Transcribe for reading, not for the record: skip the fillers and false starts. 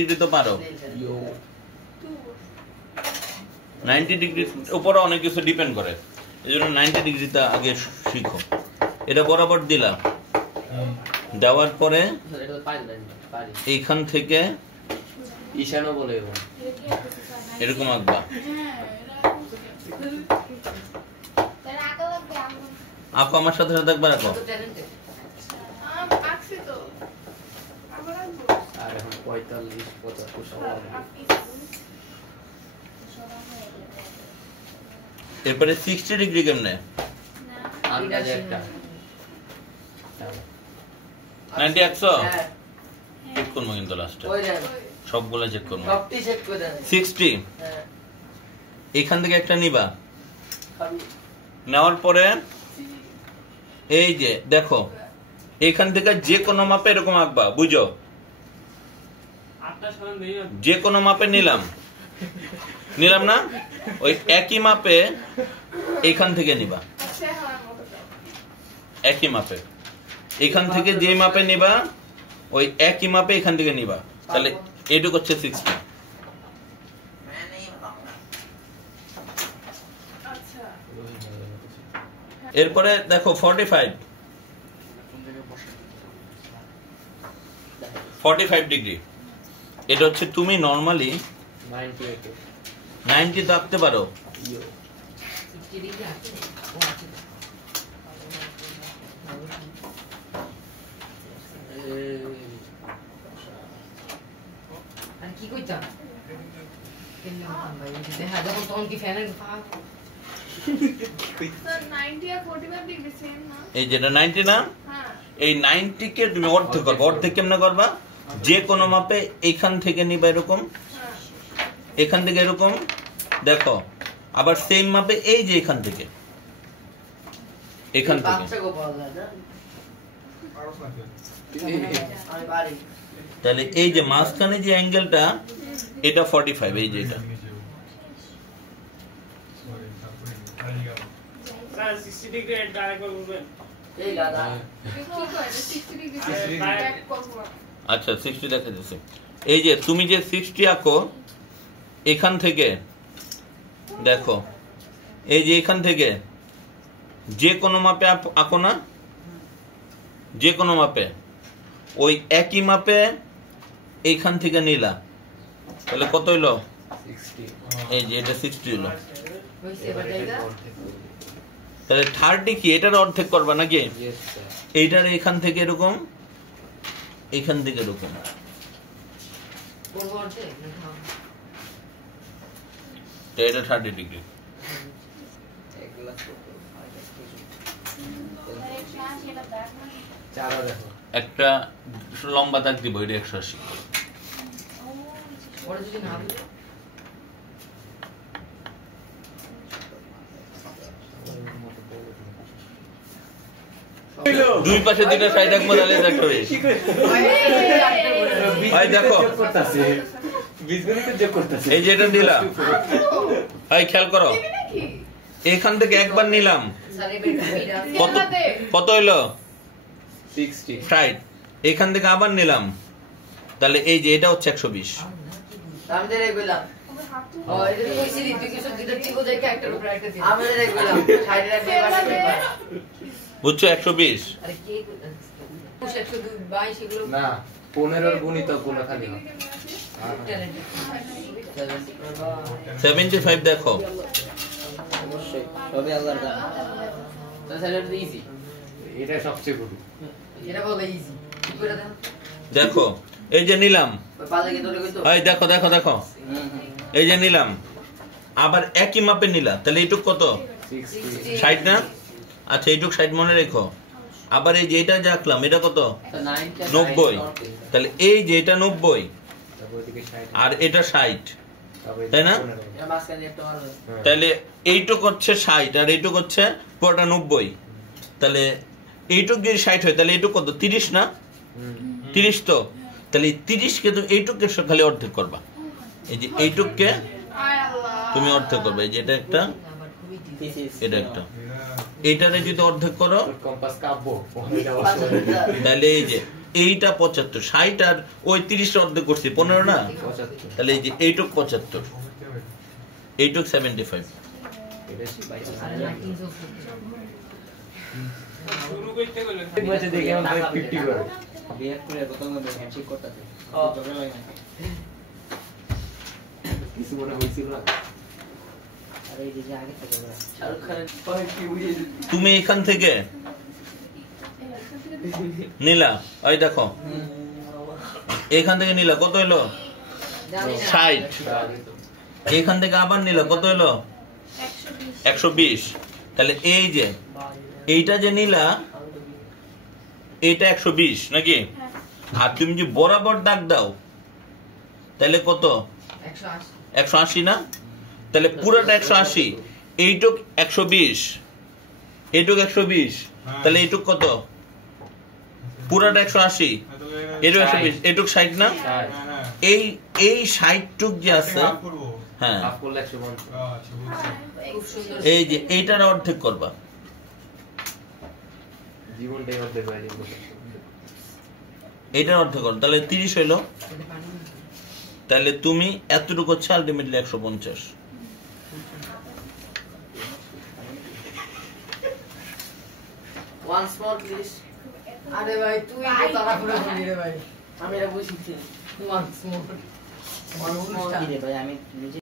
Degree তো পারো 90 ডিগ্রির উপরে অনেক কিছু ডিপেন্ড করে, এজন্য 90 ডিগ্রিটা আগে শিখো। এটা বরাবর দিলা, দেওয়ার পরে এইখান থেকে ঈশানও বলে এরকম আঁকবা। আঁকো, আমার সাথে সাথে একবার আঁকো। এরপরে 60 ডিগ্রি কেমনে? 90 100 চেক করবো কিন্তু লাস্টে সবগুলো চেক করবো। 60 এখান থেকে একটা নিবা, নেওয়ার পরে এই যে দেখো এখান থেকে যে কোনো মাপে এরকম আঁকবা, বুঝো? যে কোনো মাপে নিলাম না, ওই একই মাপে এখান থেকে নিবা, একই মাপে এখান থেকে যে মাপে নিবা ওই একই মাপে এখান থেকে নিবা। তাহলে এটুক হচ্ছে 60। এরপরে দেখো 45 ডিগ্রি। এটা হচ্ছে তুমি নরমালি 90 তো আঁকতে পারো, এই যেটা 90 না, এই 90 কে তুমি অর্ধেক করবা। অর্ধেক কেমনে করবা? যে কোনো মাপে এখান থেকে নিবা এরকম, এখান থেকে এরকম, দেখো আবার সেম মাপে এই যে এখান থেকে তাহলে এই যে মাঝখানে যে অ্যাঙ্গেলটা এটা 45, এই যে এটা আচ্ছা 60 দেখা যাচ্ছে। এই যে তুমি যে 60 আঁকো এখান থেকে দেখো, এই যে এখান থেকে যে কোনো মাপে আঁকো না, যে কোনো মাপে ওই একই মাপে এইখান থেকে নিলা, তাহলে কত হইলো? এই যে এটা 60 হইলো। তাহলে 30 কি এটার অর্ধেক করবা নাকি? এইটার এখান থেকে এরকম, এখান থেকে এরকম, এটা 30 ডিগ্রি। একটা লম্বা দাগ দিব, এটা 180। দুই পাশে দুইটা সাইড আঁকবো, তাহলে দেখো এই যে এটা দিলাম, খেয়াল করো এখান থেকে একবার নিলাম, কত হইলো? 60। এখান থেকে আবার নিলাম, তাহলে এই যে এটা হচ্ছে 120। বুঝছো? 120 না 15 গুণিতক গুণ খালি 75 দেখো, সবই আল্লাহর দান। তাহলে এটা ইজি, এটা সবচেয়ে গুরু, এটা বলে ইজি করে দেন। দেখো এই যে নিলাম, এই দেখো দেখো দেখো, এই যে নিলাম আবার একই মাপে নিলা, তাহলে এইটুক কত? 60 না? আচ্ছা এইটুক 60 মনে রেখো। আবার এই যে এটা যে আঁকলাম এটা কত? 90। তাহলে এই যে এটা 90 আর এটা 60, তাই না? তাহলে এইটুক হচ্ছে 60 আর এইটুক হচ্ছে পুরোটা 90। তাহলে এইটুক যদি 60 হয় তাহলে এইটুক কত? 30 না? 30 তো, তাহলে 30 কে তুমি এইটুককে খালি অর্ধেক করবা। এই যে এইটুককে তুমি অর্ধেক করবে, এই যে এটা একটা, এটা একটা। এইটারে যদি অর্ধেক করো কম্পাস কাব্য তাহলে এই যে এইটা 75, 60 আর ওই 30 অর্ধেক করছি 15 না, তাহলে এই যে এইটুক 75, এইটুক 75। শুরু করতে গেলে বলছে দেখে আমরা 50 করে বিয়ে করে কত মধ্যে হ্যান্ডশেক করতেছে তবে লাগে না কিছু মনে হইছিল না। আরে এই যে আগে থেকে শাহরুখ খানের পরে কি বুঝিয়ে তুমি এখান থেকে নিলা, ওই দেখো এখান থেকে নিলা কত হলো 60, এখান থেকে আবার নিলা কত হলো 120। তাহলে এই যে এইটা যে নিলা এটা 120 নাকি, আর তুমি যে বরাবর দাগ দাও তাহলে কত 180 না, তাহলে পুরোটা 180, এইটুক 120, এইটুক 120, তাহলে এইটুক কত পুরোটা 180, এইটুক 120, এইটুক 60 না, এই এই 60 টুক যে আছে হ্যাঁ হাফ করলে 150। খুব সুন্দর এই যে এইটার অর্ধেক করবা, জীবনটাই অর্ধেক হয়ে যাবে। এইটার অর্ধেক করো তাহলে 30 হইলো, তাহলে তুমি এতটুকু হচ্ছে আলটিমেটলি 150। Once more please. আরে ভাই তুই তো তাড়াহুড়ো করলি রে ভাই আমি এটা বুঝিছি। ওয়ান্স মোর কি রে ভাই আমি নিজে